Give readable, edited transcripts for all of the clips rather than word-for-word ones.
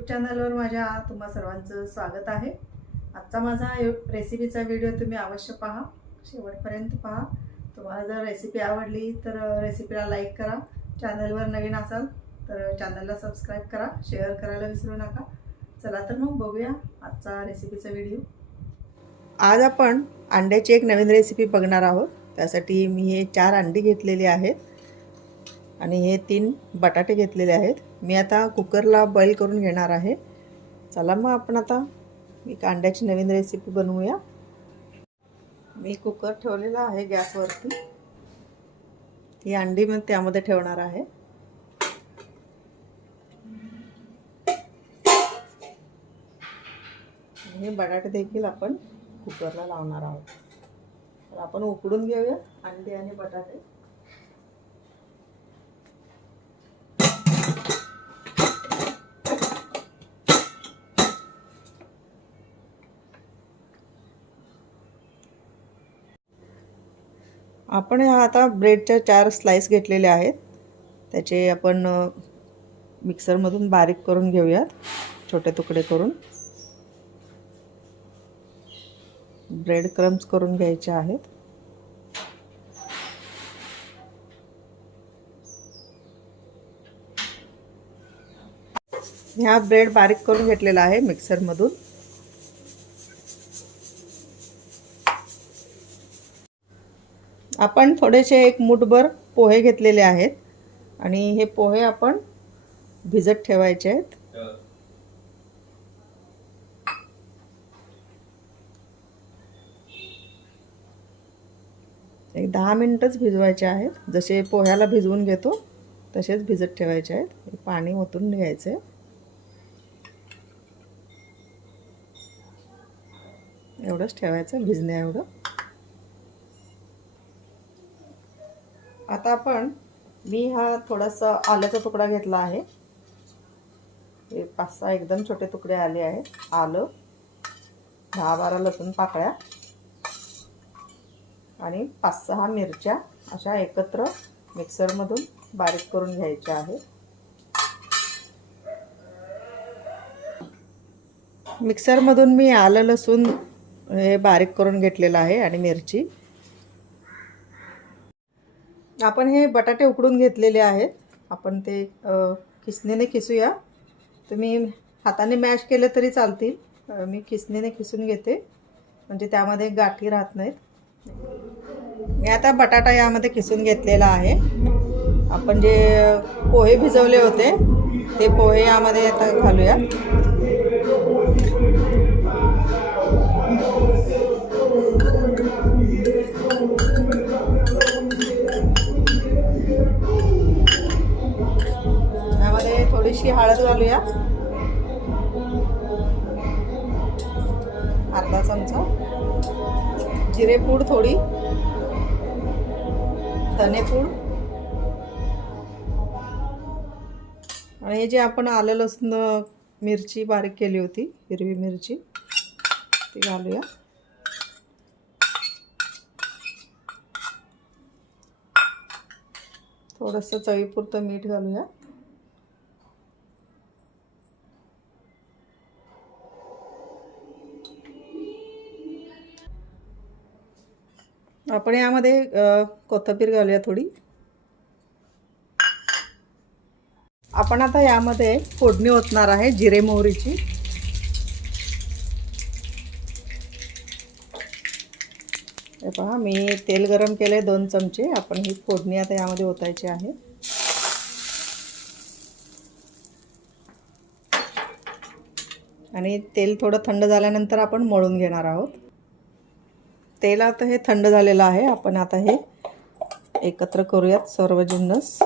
YouTube चॅनलवर माझ्या तुम्हा सर्वांचं स्वागत आहे। आजचा माझा रेसिपीचा व्हिडिओ तुम्ही अवश्य पहा, शेवटपर्यंत पहा। तुम्हाला जर रेसिपी आवडली तर रेसिपीला लाईक करा, चॅनलवर नवीन असाल तर चॅनलला सबस्क्राईब करा, शेअर करायला विसरू नका। चला तर मग बघूया आजचा रेसिपीचा व्हिडिओ। आज आपण अंड्याची एक नवीन रेसिपी बघणार आहोत। त्यासाठी मी हे 4 अंडी घेतलेली आहेत आणि हे 3 बटाटे घेतलेले आहेत। मी आता कुकरला बॉईल करून घेणार आहे। चला मग आपण आता एक अंड्याची नवीन रेसिपी बनवूया। मी कुकर ठेवलेला आहे गॅसवरती। ही अंडी मी त्यामध्ये ठेवणार आहे। हे बटाटे देखील आपण कुकरला लावणार आहोत। तर आपण उकडून घेऊया अंडी आणि बटाटे। आपण आता ब्रेडच्या 4 स्लाइस घेतलेले आहेत। त्याचे आपण मिक्सरमधून बारीक करून घेऊयात, छोटे तुकडे करून। ब्रेड क्रम्स करून घ्यायचे आहेत। ह्या ब्रेड बारीक करून घेतलेला आहे मिक्सरमधून। आपण थोडेसे एक मुठभर पोहे घेतलेले आहेत आणि हे पोहे आपण भिजत ठेवायचे आहेत। एक 10 मिनिटच भिजवायचे आहेत। जसे पोह्याला भिजवून घेतो तसेच भिजत ठेवायचे आहेत। पाणी ओतून घ्यायचे। एवढंच ठेवायचं भिजण्या एवढं। आता मी हा थोडासा आल्याचा तुकडा घेतला आहे। हे 5-6 एकदम छोटे तुकडे आले आहेत। आलं, 10-12 लसूण पाकळ्या आणि 5-6 मिरच्या अशा एकत्र मिक्सरमधून बारीक करून घ्यायच्या आहेत। मिक्सरमधून मी आलं लसूण हे बारीक करून घेतलेलं आहे आणि मिरची। आपण हे बटाटे उकडून घेतलेले आहेत। आपण ते खिसणीने खिसूया। तुम्ही हाताने मॅश केले तरी चालतील। मी खिसणीने खिसून घेते म्हणजे त्यामध्ये गाठी राहत नाहीत। मी आता बटाटा यामध्ये खिसून घेतलेला आहे। आपण जे पोहे भिजवले होते ते पोहे यामध्ये आता घालूया। यामध्ये थोडीशी हळद घालूया, अर्धा चमचा जिरेपूड, थोडी धनेपूड आणि हे जे आपण आलं लसूण मिरची बारीक केली होती, हिरवी मिरची, ती घालूया। थोडंसं चवीपुरतं मीठ घालूया। आपण यामध्ये कोथिंबीर घालूया थोडी। आपण आता यामध्ये फोडणी ओतणार आहे जिरे मोहरीची। हे पहा, मी तेल गरम केले 2 चमचे। आपण ही फोडणी आता यामध्ये ओतायची आहे। आणि तेल थोडं थंड झाल्यानंतर आपण मळून घेणार आहोत। तेल आता हे थंड झालेलं आहे। आपण आता हे एकत्र करूयात सर्व जिन्नस।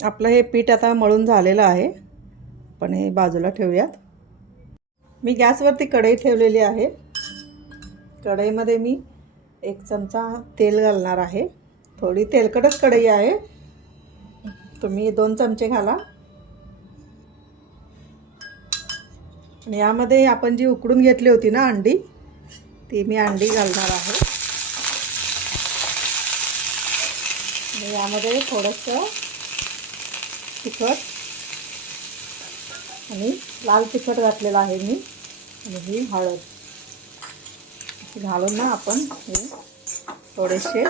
आपलं हे पीठ आता मळून झालेलं आहे। आपण हे बाजूला ठेवूयात। मी गॅसवरती कढई ठेवलेली आहे। कढईमध्ये मी 1 चमचा तेल घालणार आहे। थोडी तेलकटच कढई आहे, तुम्ही 2 चमचे घाला। आणि यामध्ये आपण जी उकडून घेतली होती ना अंडी, ती मी अंडी घालणार आहे. आणि यामध्ये थोडंसं तिखट आणि लाल तिखट घातलेलं आहे मी, आणि ही हळद घालून ना आपण हे थोडेसे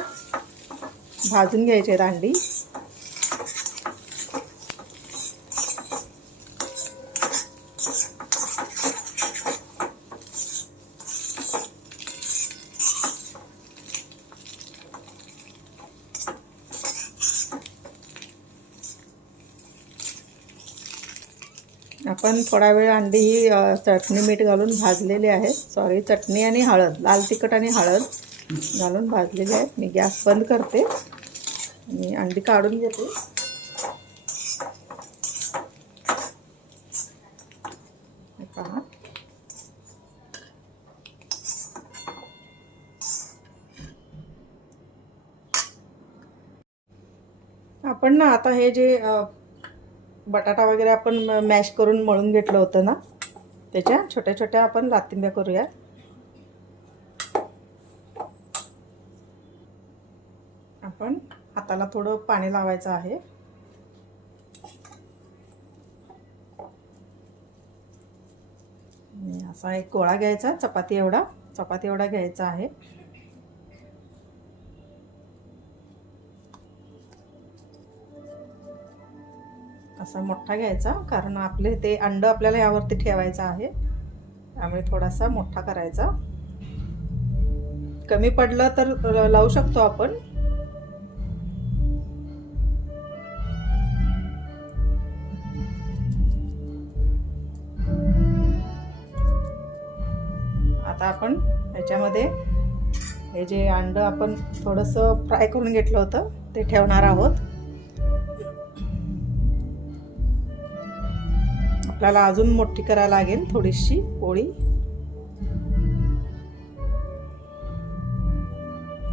भाजून घ्यायचे आहेत अंडी. आपण थोडा वेळ अंडी ही चटणी मीठ घालून भाजलेली आहे. सॉरी, चटणी आणि हळद, लाल तिखट आणि हळद घालून भाजलेली आहे. मी गॅस बंद करते आणि अंडी काढून घेते. पहा, आपण ना आता हे जे बटाटा वगैरे आपण मॅश करून मळून घेतलं होतं ना, त्याच्या छोट्या छोट्या आपण लातिंब्या करूया. आपण हाताला थोडं पाणी लावायचं आहे. असा एक गोळा घ्यायचा, चपाती एवढा घ्यायचा आहे. असा मोठा घ्यायचा, कारण आपले ते अंड आपल्याला यावरती ठेवायचं आहे, त्यामुळे थोडासा मोठा करायचा. कमी पडलं तर लावू शकतो आपण. आता आपण ह्याच्यामध्ये हे जे अंड आपण थोडंसं फ्राय करून घेतलं होतं ते ठेवणार आहोत. आपल्याला अजून मोठी करायला लागेल थोडीशी पोळी.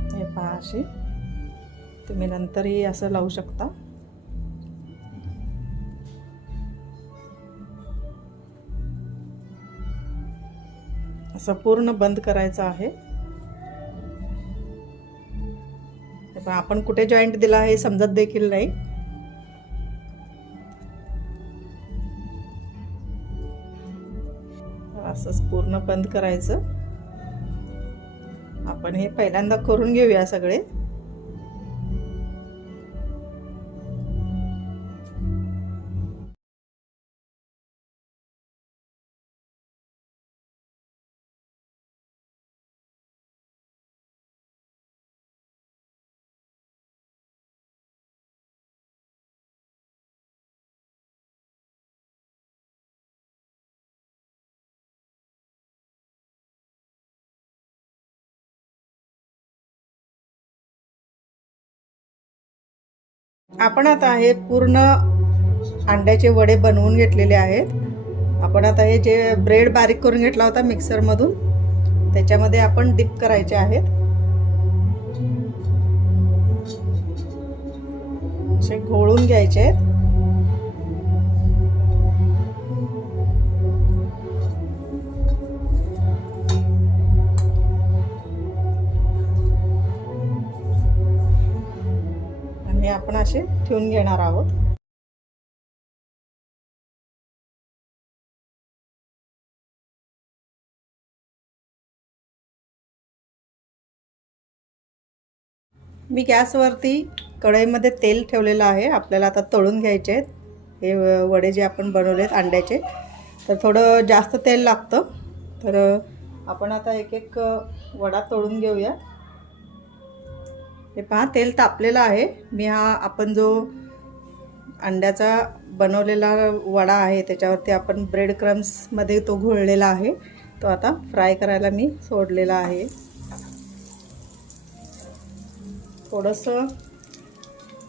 हे पहा, अशी तुम्ही नंतरही असं लावू शकता. असं पूर्ण बंद करायचं आहे. आपण कुठे जॉईंट दिला हे समजत देखील नाही. असंच पूर्ण बंद करायचं. आपण हे पहिल्यांदा करून घेऊया सगळे. आपण आता हे पूर्ण अंड्याचे वडे बनवून घेतलेले आहेत. आपण आता हे जे ब्रेड बारीक करून घेतला होता मिक्सर मधून, त्याच्यामध्ये आपण डिप करायचे आहेत. असे घोळून घ्यायचे आहेत. हे आपण असे ठेवून घेणार आहोत. मी गॅसवरती कढईमध्ये तेल ठेवलेलं आहे. आपल्याला आता तळून घ्यायचे आहेत हे वडे जे आपण बनवलेत अंड्याचे. तर थोडं जास्त तेल लागतं. तर आपण आता एक एक वडा तळून घेऊया. हे पहा, तेल तापलेलं आहे. मी हा आपण जो अंड्याचा बनवलेला वडा आहे त्याच्यावरती आपण ब्रेड क्रम्समध्ये तो घोळलेला आहे, तो आता फ्राय करायला मी सोडलेला आहे. थोडंसं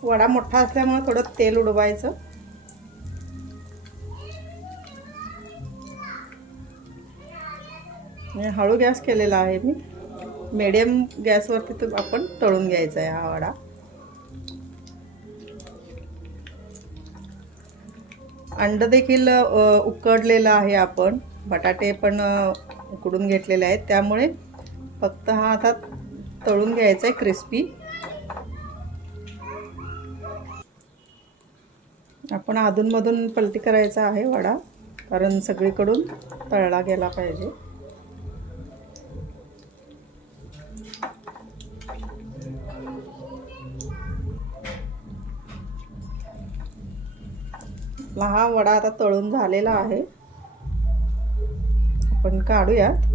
वडा मोठा असल्यामुळे थोडं तेल उडवायचं. हळू गॅस केलेला आहे मी. मीडियम गॅसवरती तो आपण तळून घ्यायचा आहे हा वडा. अंड देखील उकडलेलं आहे आपण. बटाटे पण उकडून घेतलेले आहेत, त्यामुळे फक्त हा आता तळून घ्यायचा आहे क्रिस्पी. आपण अधूनमधून पलटी करायचा आहे वडा, कारण सगळीकडून तळला गेला पाहिजे. हा वडा आता तळून झालेला आहे, आपण काढूयात.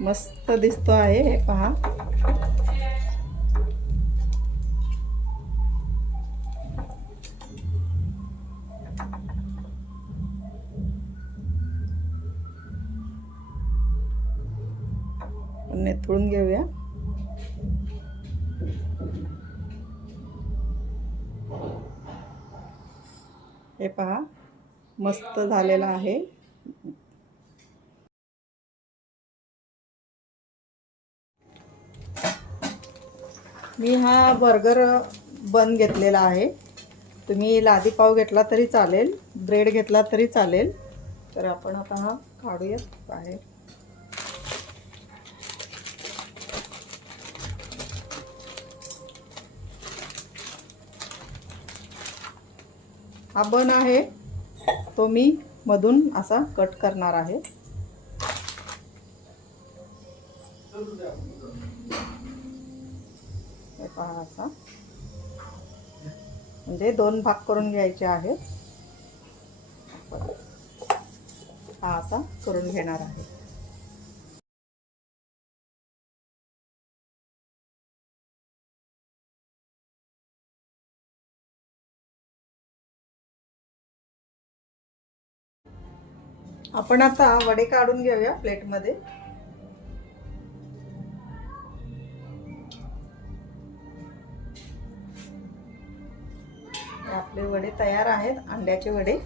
मस्त दिसतो आहे, हे पहा. नेतळून घेऊया. हे पहा, मस्त झालेला आहे. मी हा बर्गर बन घेतलेला आहे. तुम्ही लादी पाव घेतला तरी चालेल, ब्रेड घेतला तरी चालेल. तर आपण आता हा काढूया बाहेर. हा बन आहे तो मी मधून असा कट करणार आहे. हे पहा, असा म्हणजे 2 भाग करून घ्यायचे आहेत. हा असा करून घेणार आहे. आपण आता वडे काढून घेऊया प्लेटमध्ये. आपले वडे तयार आहेत, अंड्याचे वडे.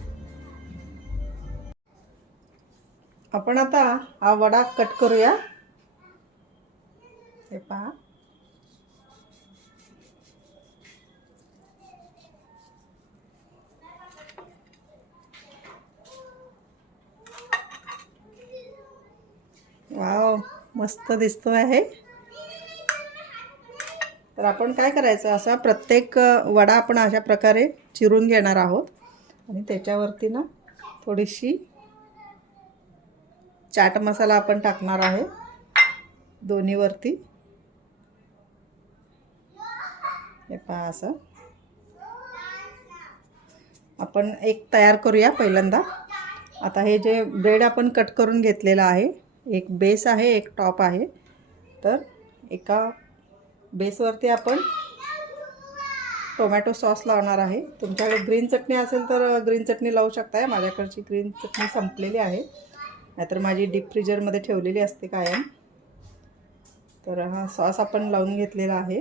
आपण आता हा वडा कट करूया. हे पहा, वाव, मस्त दिसतो आहे. तर आपण काय करायचं, असा प्रत्येक वडा आपण अशा प्रकारे चिरून घेणार आहोत आणि त्याच्यावरती ना थोडीशी चाट मसाला आपण टाकणार आहे दोन्हीवरती. हे पहा, असं आपण एक तयार करूया पहिल्यांदा. आता हे जे ब्रेड आपण कट करून घेतलेला आहे, एक बेस आहे, एक टॉप आहे. तर एका बेसवरती आपण टोमॅटो सॉस लावणार आहे. तुमच्याकडे ग्रीन चटणी असेल तर ग्रीन चटणी लावू शकताय. माझ्याकडची ग्रीन चटणी संपलेली आहे, नाहीतर माझी डीप फ्रीजरमध्ये ठेवलेली असते कायम. तर हा सॉस आपण लावून घेतलेला आहे.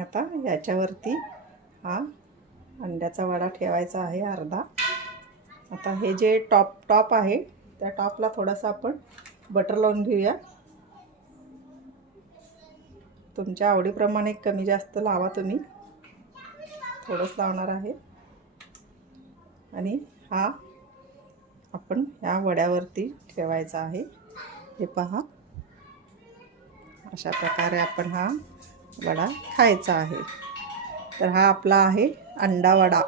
आता याच्यावरती हा अंड्याचा वडा ठेवायचा आहे अर्धा. आता हे जे टॉप आहे त्या टॉपला थोडासा आपण बटर लावून घेऊया. तुमच्या आवडीप्रमाणे कमी जास्त लावा तुम्ही. थोडंच लावणार आहे. आणि हा आपण ह्या वड्यावरती ठेवायचा आहे. हे पहा, अशा प्रकारे आपण हा वडा खायचा आहे. तर हा आपला आहे अंडा वडा.